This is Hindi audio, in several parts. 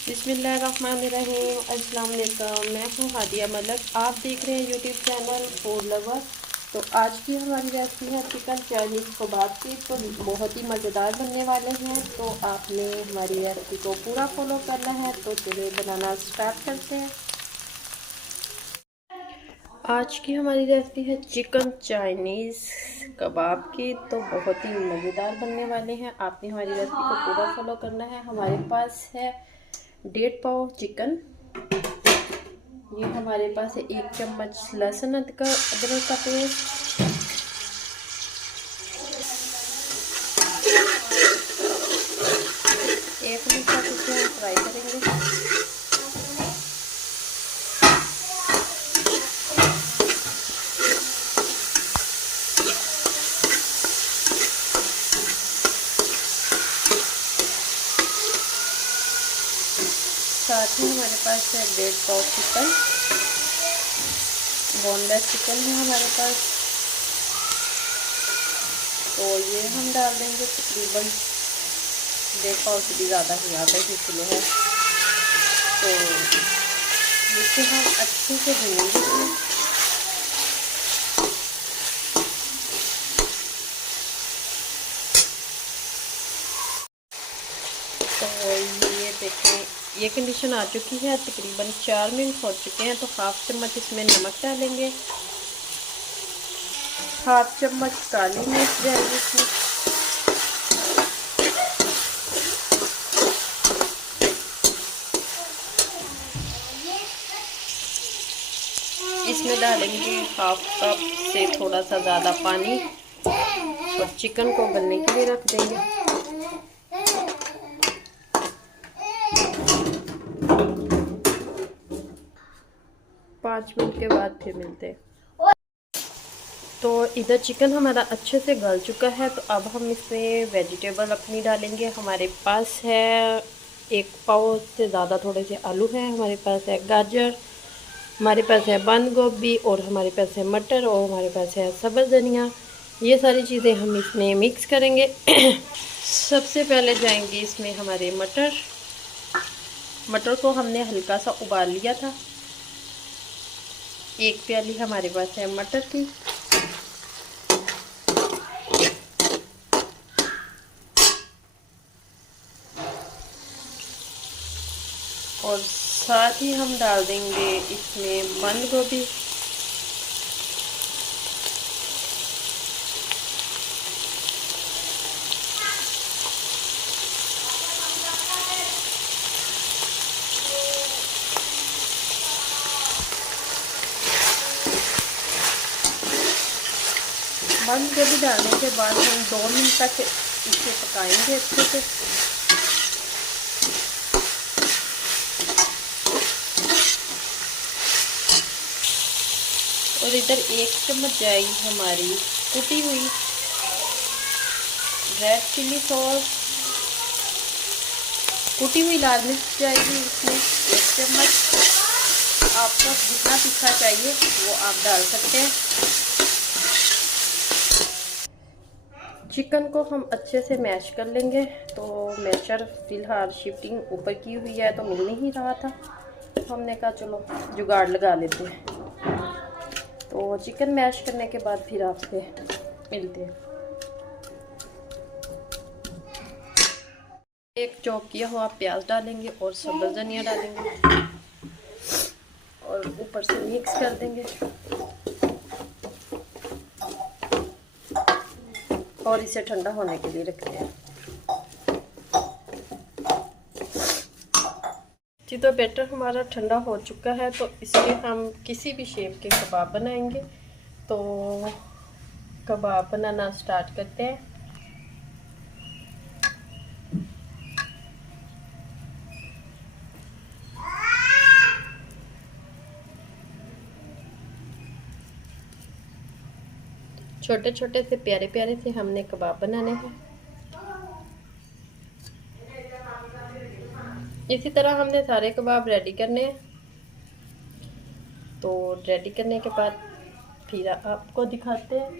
बिस्मिल्लाहिर्रहमानिर्रहीम। अस्सलाम वालेकुम। मैं हूँ हादिया मलक। आप देख रहे हैं यूट्यूब चैनल फूड लवर। तो आज की हमारी रेसिपी है चिकन चाइनीज़ कबाब की। तो बहुत ही मज़ेदार बनने वाले हैं। तो आपने हमारी रेसिपी को पूरा फॉलो करना है। तो चलिए बनाना स्टार्ट करते हैं। आज की हमारी रेसिपी है चिकन चाइनीज़ कबाब की। तो बहुत ही मज़ेदार बनने वाले हैं। आपने हमारी रेसिपी को पूरा फॉलो करना है। हमारे पास है 1.5 पाव चिकन। ये हमारे पास है 1 चम्मच लहसुन अदरक का पेस्ट, 1 मिनट तक इसे हम फ्राई करेंगे। साथ ही हमारे पास है 1.5 पाव चिकन, बोनलेस चिकन है हमारे पास। तो ये हम डाल देंगे तकरीबन 1.5 पाव से भी ज़्यादा ही, आधा ही किलो है। तो इसे हम अच्छे से भूनेंगे। तो ये देखें, ये कंडीशन आ चुकी है। तकरीबन 4 मिनट हो चुके हैं। तो हाफ चम्मच इसमें नमक डालेंगे, हाफ चम्मच काली मिर्च जाएगी इसमें डालेंगे हाफ कप से थोड़ा सा ज़्यादा पानी और चिकन को गलने के लिए रख देंगे। 5 मिनट के बाद फिर मिलते हैं। तो इधर चिकन हमारा अच्छे से गल चुका है। तो अब हम इसमें वेजिटेबल अपनी डालेंगे। हमारे पास है 1 पाव से ज़्यादा थोड़े से आलू हैं, हमारे पास है गाजर, हमारे पास है बंद गोभी, और हमारे पास है मटर, और हमारे पास है सब्ज़ धनिया। ये सारी चीज़ें हम इसमें मिक्स करेंगे। सबसे पहले जाएंगे इसमें हमारे मटर। मटर को हमने हल्का सा उबाल लिया था। 1 प्याली हमारे पास है मटर की। और साथ ही हम डाल देंगे इसमें बंद गोभी। बंद गोभी डालने के बाद हम 2 मिनट तक इसे पकाएंगे अच्छे से। और इधर 1 चम्मच जाएगी हमारी कुटी हुई रेड चिली सॉस, कुटी हुई लाल मिर्च जाएगी इसमें 1 चम्मच। आपको जितना तीखा चाहिए वो आप डाल सकते हैं। चिकन को हम अच्छे से मैश कर लेंगे। तो मैशर फ़िलहाल शिफ्टिंग ऊपर की हुई है तो मिल नहीं रहा था। हमने कहा चलो जुगाड़ लगा लेते हैं। तो चिकन मैश करने के बाद फिर आपसे मिलते हैं। एक चॉप किया हुआ प्याज डालेंगे और सब्ज़ धनिया डालेंगे और ऊपर से मिक्स कर देंगे और इसे ठंडा होने के लिए रखते हैं। जी तो बैटर हमारा ठंडा हो चुका है। तो इसमें हम किसी भी शेप के कबाब बनाएंगे। तो कबाब बनाना स्टार्ट करते हैं। छोटे छोटे से प्यारे प्यारे से हमने कबाब बनाने हैं। इसी तरह हमने सारे कबाब रेडी करने हैं। तो रेडी करने के बाद फिर आपको दिखाते हैं।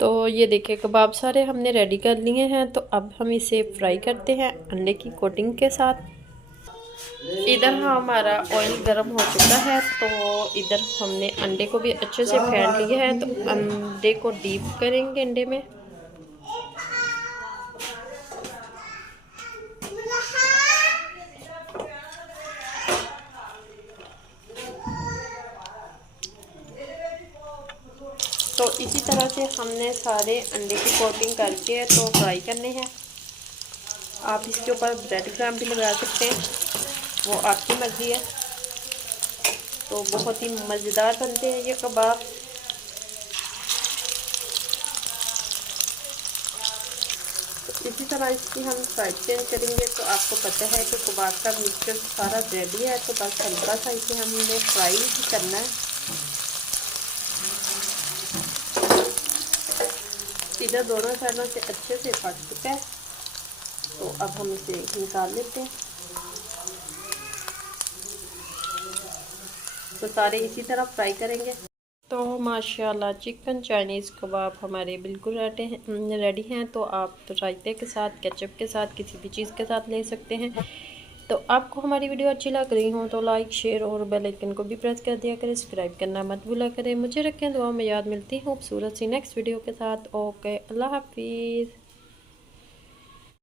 तो ये देखिए कबाब सारे हमने रेडी कर लिए हैं। तो अब हम इसे फ्राई करते हैं अंडे की कोटिंग के साथ। इधर हमारा ऑयल गर्म हो चुका है, तो इधर हमने अंडे को भी अच्छे से फेंट लिया है। तो अंडे को डीप करेंगे अंडे में। तो इसी तरह से हमने सारे अंडे की कोटिंग करके तो फ्राई करने हैं। आप इसके ऊपर ब्रेड क्रम्ब भी लगा सकते हैं, वो आपकी मर्ज़ी है। तो बहुत ही मज़ेदार बनते हैं ये कबाब। तो इसी तरह इसकी हम साइड चेंज करेंगे। तो आपको पता है कि कबाब का मिक्सचर सारा रेडी है, तो बस हल्का सा इसे हमने फ्राई ही करना है। इधर दोनों साइडों से अच्छे से पक चुका है, तो अब हम इसे निकाल लेते हैं। तो सारे इसी तरह फ्राई करेंगे। तो माशाल्लाह चिकन चाइनीज़ कबाब हमारे बिल्कुल रेडी हैं। तो आप रायते के साथ, केचप के साथ, किसी भी चीज़ के साथ ले सकते हैं। तो आपको हमारी वीडियो अच्छी लग रही हो तो लाइक, शेयर और बेल आइकन को भी प्रेस कर दिया करें। सब्सक्राइब करना मत भूला करें। मुझे रखें दुआ में याद। मिलती हूँ खूबसूरत सी नेक्स्ट वीडियो के साथ। ओके, अल्लाह हाफिज़।